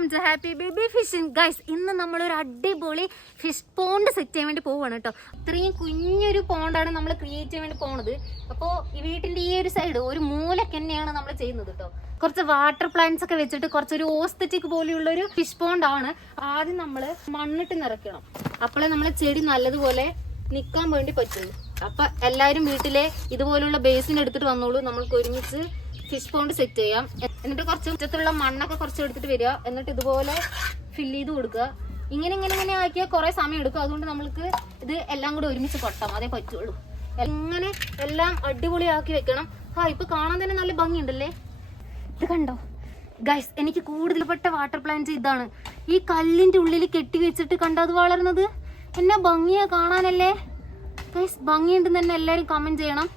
Welcome to happy baby fishing guys. ഇന്ന് നമ്മളൊരു അടിപൊളി ഫിഷ് പോണ്ട് സെറ്റ് ചെയ്യാൻ വേണ്ടി പോവാണ് കേട്ടോ. ഇത്രയും കുഞ്ഞൊരു പോണ്ടാണ് നമ്മൾ ക്രിയേറ്റ് ചെയ്യാൻ വേണ്ടി പോണത്. അപ്പോൾ ഈ വീട്ടിന്റെ ഈ ഒരു സൈഡ് ഒരു മൂലക്ക് തന്നെയാണ് നമ്മൾ ചെയ്യുന്നത് കേട്ടോ. കുറച്ച് വാട്ടർ പ്ലാന്റ്സ് ഒക്കെ വെച്ചിട്ട് കുറച്ചൊരു ഓസ്തെറ്റിക് പോലെയുള്ള ഒരു ഫിഷ് പോണ്ടാണ്. ആദ്യം നമ്മൾ മണ്ണിട്ട് നിറയ്ക്കണം. അപ്പോഴേ നമ്മളെ ചെടി നല്ലതുപോലെ നിൽക്കാൻ വേണ്ടി പറ്റുള്ളൂ. അപ്പൊ എല്ലാവരും വീട്ടിലെ ഇതുപോലുള്ള ബേസിൻ എടുത്തിട്ട് വന്നോളൂ. നമ്മൾക്ക് ഒരുമിച്ച് ഫിഷ് പോണ്ട് സെറ്റ് ചെയ്യാം. എന്നിട്ട് കുറച്ച് ഉച്ചത്തുള്ള മണ്ണൊക്കെ കുറച്ച് എടുത്തിട്ട് വരിക. എന്നിട്ട് ഇതുപോലെ ഫില്ല് ചെയ്ത് കൊടുക്കുക. ഇങ്ങനെ ആക്കിയാൽ കുറെ സമയം എടുക്കും. അതുകൊണ്ട് നമ്മൾക്ക് ഇത് എല്ലാം കൂടെ ഒരുമിച്ച് കൊട്ടാം, അതേ പറ്റുള്ളൂ. ഇങ്ങനെ എല്ലാം അടിപൊളിയാക്കി വെക്കണം. ഇപ്പൊ കാണാൻ തന്നെ നല്ല ഭംഗിയുണ്ടല്ലേ. ഇത് കണ്ടോ ഗൈസ്, എനിക്ക് കൂടുതൽപ്പെട്ട വാട്ടർ പ്ലാന്റ് ഇതാണ്. ഈ കല്ലിന്റെ ഉള്ളിൽ കെട്ടി വെച്ചിട്ട് കണ്ടോ അത് വളർന്നത്. എന്നാ ഭംഗിയാ കാണാനല്ലേ ഗൈസ്. ഭംഗിയുണ്ടെന്ന് തന്നെ എല്ലാരും കമന്റ് ചെയ്യണം.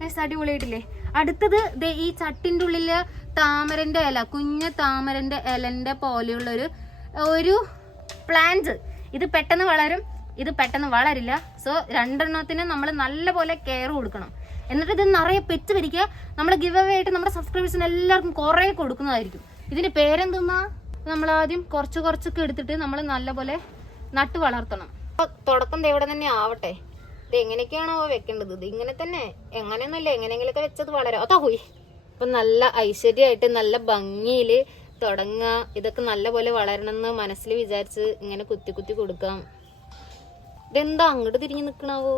ഗൈസ് അടിപൊളിയായിട്ടില്ലേ. അടുത്തത് ഈ ചട്ടിന്റെ ഉള്ളില് താമരന്റെ ഇല, കുഞ്ഞ താമരന്റെ ഇലന്റെ പോലെയുള്ള ഒരു പ്ലാന്റ്. ഇത് പെട്ടെന്ന് വളരും, ഇത് പെട്ടെന്ന് വളരില്ല. സോ രണ്ടെണ്ണത്തിന് നമ്മൾ നല്ല പോലെ കെയർ കൊടുക്കണം. എന്നിട്ട് ഇത് നിറയെ പെറ്റ് പിരിക്കുക. നമ്മൾ ഗിവ് അവേ ആയിട്ട് നമ്മുടെ സബ്സ്ക്രൈബേഴ്സിന് എല്ലാവർക്കും കുറെ കൊടുക്കുന്നതായിരിക്കും. ഇതിന്റെ പേരെന്തെന്നാ, നമ്മൾ ആദ്യം കുറച്ചൊക്കെ എടുത്തിട്ട് നമ്മൾ നല്ലപോലെ നട്ട് വളർത്തണം. തുടക്കം എവിടെ തന്നെ ആവട്ടെ. ഇത് എങ്ങനെയൊക്കെയാണോ വെക്കേണ്ടത്, ഇത് ഇങ്ങനെ തന്നെ, എങ്ങനെയൊന്നുമില്ല, എങ്ങനെയെങ്കിലൊക്കെ വെച്ചത് വളരാം. അതാ പോയി. അപ്പൊ നല്ല ഐശ്വര്യമായിട്ട് നല്ല ഭംഗിയില് തുടങ്ങുക. ഇതൊക്കെ നല്ല പോലെ വളരണമെന്ന് മനസ്സിൽ വിചാരിച്ച് ഇങ്ങനെ കുത്തി കൊടുക്കാം. ഇതെന്താ അങ്ങോട്ട് തിരിഞ്ഞു നിക്കണാവോ.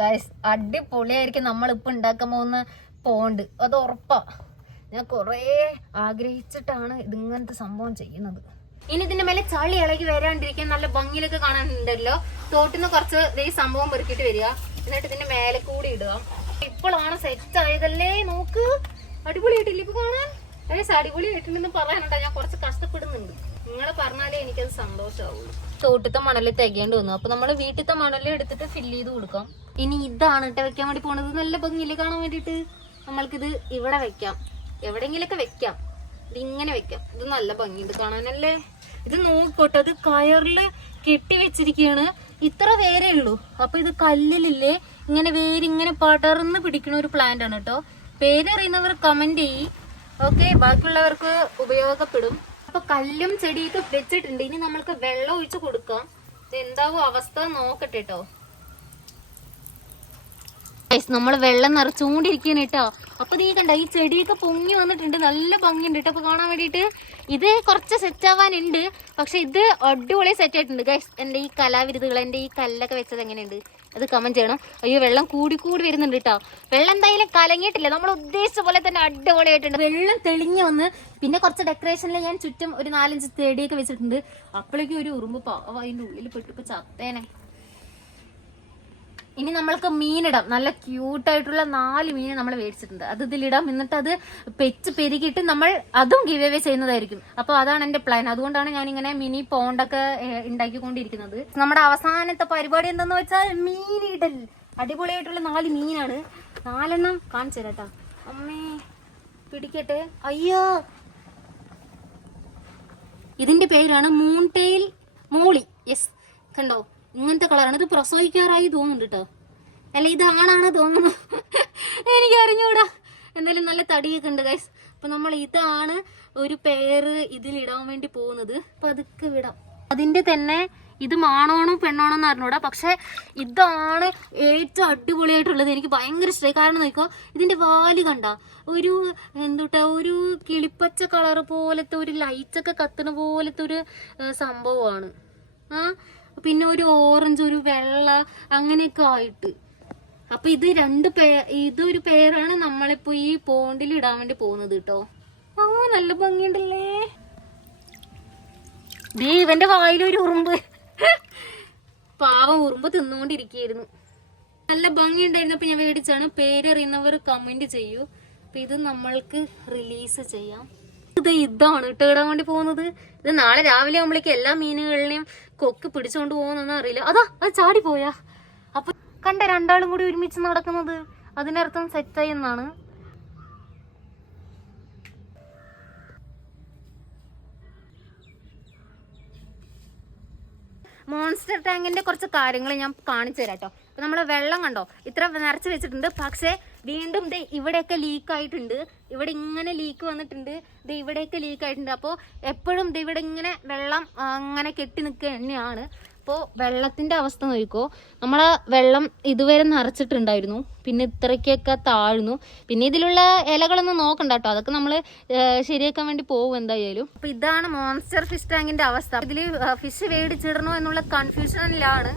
ഗൈസ് അടിപൊളിയായിരിക്കും നമ്മളിപ്പോ ഉണ്ടാക്കാൻ പോകുന്ന പോണ്ട്, അത് ഉറപ്പാ. ഞാൻ കൊറേ ആഗ്രഹിച്ചിട്ടാണ് ഇതിങ്ങനത്തെ സംഭവം ചെയ്യുന്നത്. ഇനി ഇതിന്റെ മേലെ ചളി ഇളകി വരാണ്ടിരിക്കാൻ നല്ല ഭംഗിയിലൊക്കെ കാണാനുണ്ടല്ലോ. തോട്ടിന്ന് കുറച്ച് ഈ സംഭവം പെറുക്കിട്ട് വരിക. എന്നിട്ട് ഇതിന്റെ മേലെ കൂടി ഇടുക. ഇപ്പോഴാണ് സെറ്റ് ആയതല്ലേ. നോക്ക്, അടിപൊളിയായിട്ടില്ല ഇപ്പൊ കാണാൻ. അടിപൊളിയായിട്ടുണ്ടെന്ന് പറയാനുണ്ടോ. ഞാൻ കുറച്ച് കഷ്ടപ്പെടുന്നുണ്ട്. നിങ്ങളെ പറഞ്ഞാലേ എനിക്കത് സന്തോഷമാവുള്ളൂ. തോട്ടത്തെ മണല് തികയേണ്ടി വന്നു. അപ്പൊ നമ്മള് വീട്ടിലത്തെ മണല് എടുത്തിട്ട് ഫില്ല് ചെയ്ത് കൊടുക്കാം. ഇനി ഇതാണ് ഇട്ട് വെക്കാൻ വേണ്ടി പോണത്. നല്ല ഭംഗിയില് കാണാൻ വേണ്ടിട്ട് നമ്മൾക്കിത് ഇവിടെ വെക്കാം, എവിടെയെങ്കിലൊക്കെ വെക്കാം. ഇതിങ്ങനെ വെക്കാം. ഇത് നല്ല ഭംഗിയുണ്ട് കാണാനല്ലേ. ഇത് നോക്കോട്ടെ, അത് കയറില് കെട്ടി വെച്ചിരിക്കുകയാണ്. ഇത്ര വേരേ ഉള്ളൂ. അപ്പൊ ഇത് കല്ലിലില്ലേ ഇങ്ങനെ വേരിങ്ങനെ പടർന്ന് പിടിക്കുന്ന ഒരു പ്ലാന്റ് ആണ് കേട്ടോ. പേരറിയുന്നവർ കമന്റ് ചെയ്യ്. ഓക്കെ, ബാക്കിയുള്ളവർക്ക് ഉപയോഗപ്പെടും. അപ്പൊ കല്ലും ചെടിയൊക്കെ വെച്ചിട്ടുണ്ട്. ഇനി നമ്മൾക്ക് വെള്ളം ഒഴിച്ച് കൊടുക്കാം. ഇത് എന്താവും അവസ്ഥ നോക്കട്ടെ കേട്ടോ. നമ്മൾ വെള്ളം നിറച്ചുകൊണ്ടിരിക്കുകയാണ് കേട്ടോ. അപ്പൊ നീ കണ്ട ഈ ചെടിയൊക്കെ പൊങ്ങി വന്നിട്ടുണ്ട്. നല്ല ഭംഗിയുണ്ട് കേട്ടോ അപ്പൊ കാണാൻ വേണ്ടിയിട്ട്. ഇത് കുറച്ച് സെറ്റ് ആവാനുണ്ട്, പക്ഷെ ഇത് അടിപൊളി സെറ്റ് ആയിട്ടുണ്ട് ഗൈസ്. എന്റെ ഈ കലാവിരുതുകൾ, എന്റെ ഈ കല്ലൊക്കെ വെച്ചത് എങ്ങനെയുണ്ട് അത് കമന്റ് ചെയ്യണം. അയ്യോ വെള്ളം കൂടി വരുന്നുണ്ട് കേട്ടോ. വെള്ളം എന്തായാലും കലങ്ങിയിട്ടില്ല, നമ്മൾ ഉദ്ദേശിച്ച പോലെ തന്നെ അടിപൊളിയായിട്ടുണ്ട്. വെള്ളം തെളിഞ്ഞു വന്ന് പിന്നെ കുറച്ച് ഡെക്കറേഷനിൽ ഞാൻ ചുറ്റും ഒരു 4-5 ചെടിയൊക്കെ വെച്ചിട്ടുണ്ട്. അപ്പോഴേക്കും ഒരു ഉറുമ്പ് പാവ അതിന്റെ ഉള്ളിൽ പെട്ടിപ്പോ ചത്തേനെ. ഇനി നമ്മൾക്ക് മീനിടാം. നല്ല ക്യൂട്ടായിട്ടുള്ള 4 മീൻ നമ്മൾ മേടിച്ചിട്ടുണ്ട്. അത് ഇതിലിടാം. എന്നിട്ട് അത് പെരുകിയിട്ട് നമ്മൾ അതും ഗിവ് അവേ ചെയ്യുന്നതായിരിക്കും. അപ്പൊ അതാണ് എന്റെ പ്ലാൻ. അതുകൊണ്ടാണ് ഞാൻ ഇങ്ങനെ മിനി പോണ്ടൊക്കെ ഉണ്ടാക്കിക്കൊണ്ടിരിക്കുന്നത്. നമ്മുടെ അവസാനത്തെ പരിപാടി എന്താന്ന് വെച്ചാൽ മീനിടൽ. അടിപൊളിയായിട്ടുള്ള 4 മീനാണ്. 4 എണ്ണം കാണിച്ചു തരാട്ടാ. അമ്മേ പിടിക്കട്ടെ. അയ്യോ, ഇതിന്റെ പേരാണ് മൂൺ ടെയിൽ മോളി. യെസ്, കണ്ടോ ഇങ്ങനത്തെ കളറാണ്. ഇത് പ്രസവിക്കാറായി തോന്നുന്നുണ്ട് കേട്ടോ. അല്ല ഇതാണാണ് തോന്നുന്നു, എനിക്ക് അറിഞ്ഞൂടാ. എന്തായാലും നല്ല തടിയൊക്കെ ഉണ്ട് ഗൈസ്. അപ്പൊ നമ്മൾ ഇതാണ് ഒരു പേര് ഇതിലിടാൻ വേണ്ടി പോകുന്നത്. അപ്പൊ അതൊക്കെ വിടാം. അതിന്റെ തന്നെ ഇത് മാണോണോ പെണ്ണോണോ എന്ന് അറിഞ്ഞൂടാ. പക്ഷെ ഇതാണ് ഏറ്റവും അടിപൊളിയായിട്ടുള്ളത്. എനിക്ക് ഭയങ്കര ഇഷ്ടമായി. കാരണം നോക്കോ, ഇതിന്റെ വാല് കണ്ട ഒരു ഒരു കിളിപ്പച്ച കളർ പോലത്തെ ഒരു ലൈറ്റൊക്കെ കത്തുന്ന പോലത്തെ ഒരു സംഭവമാണ്. പിന്നെ ഒരു ഓറഞ്ച്, ഒരു വെള്ള, അങ്ങനെയൊക്കെ ആയിട്ട്. അപ്പൊ ഇത് ഇതൊരു പേരാണ് നമ്മളിപ്പോ ഈ പോണ്ടിൽ ഇടാൻ വേണ്ടി പോകുന്നത് കേട്ടോ. നല്ല ഭംഗിയുണ്ടല്ലേ. ഇവന്റെ വായിലൊരു ഉറുമ്പ്. പാവം ഉറുമ്പ് തിന്നുകൊണ്ടിരിക്കുകയായിരുന്നു. നല്ല ഭംഗിയുണ്ടായിരുന്നു. അപ്പൊ ഞാൻ മേടിച്ചാണ്. പേരറിയുന്നവർ കമന്റ് ചെയ്യൂ. അപ്പൊ ഇത് നമ്മൾക്ക് റിലീസ് ചെയ്യാം. ഇതാണ് കേട്ടോ ഇടാൻ വേണ്ടി പോകുന്നത്. ഇത് നാളെ രാവിലെ ആകുമ്പോഴേക്ക് എല്ലാ മീനുകളിലെയും കൊക്ക് പിടിച്ചോണ്ട് പോകുന്നൊന്നും അറിയില്ല. അത് ചാടി പോയാ. അപ്പൊ കണ്ട രണ്ടാളും കൂടി ഒരുമിച്ച് നടക്കുന്നത്, അതിനർത്ഥം സെറ്റായി എന്നാണ്. മോൺസ്റ്റർ ടാങ്കിന്റെ കുറച്ച് കാര്യങ്ങൾ ഞാൻ കാണിച്ചു തരാം കേട്ടോ. നമ്മളെ വെള്ളം കണ്ടോ ഇത്ര നിറച്ച് വെച്ചിട്ടുണ്ട്. പക്ഷേ വീണ്ടും ദേ ഇവിടെയൊക്കെ ലീക്ക് ആയിട്ടുണ്ട്. ഇവിടെ ഇങ്ങനെ ലീക്ക് വന്നിട്ടുണ്ട്, ദേ ഇവിടെയൊക്കെ ലീക്ക് ആയിട്ടുണ്ട്. അപ്പോൾ എപ്പോഴും ദേ ഇവിടെ ഇങ്ങനെ വെള്ളം അങ്ങനെ കെട്ടി നിൽക്കുക തന്നെയാണ്. അപ്പോൾ വെള്ളത്തിൻ്റെ അവസ്ഥ നോക്കിക്കോ. നമ്മളെ വെള്ളം ഇതുവരെ നിറച്ചിട്ടുണ്ടായിരുന്നു, പിന്നെ ഇത്രയ്ക്കൊക്കെ താഴ്ന്നു. പിന്നെ ഇതിലുള്ള ഇലകളൊന്നും നോക്കണ്ട കേട്ടോ, അതൊക്കെ നമ്മൾ ശരിയാക്കാൻ വേണ്ടി പോകും എന്തായാലും. അപ്പോൾ ഇതാണ് മോൺസ്റ്റർ ഫിഷ് ടാങ്കിൻ്റെ അവസ്ഥ. ഇതിൽ ഫിഷ് മേടിച്ചിടണോ എന്നുള്ള കൺഫ്യൂഷനിലാണ്.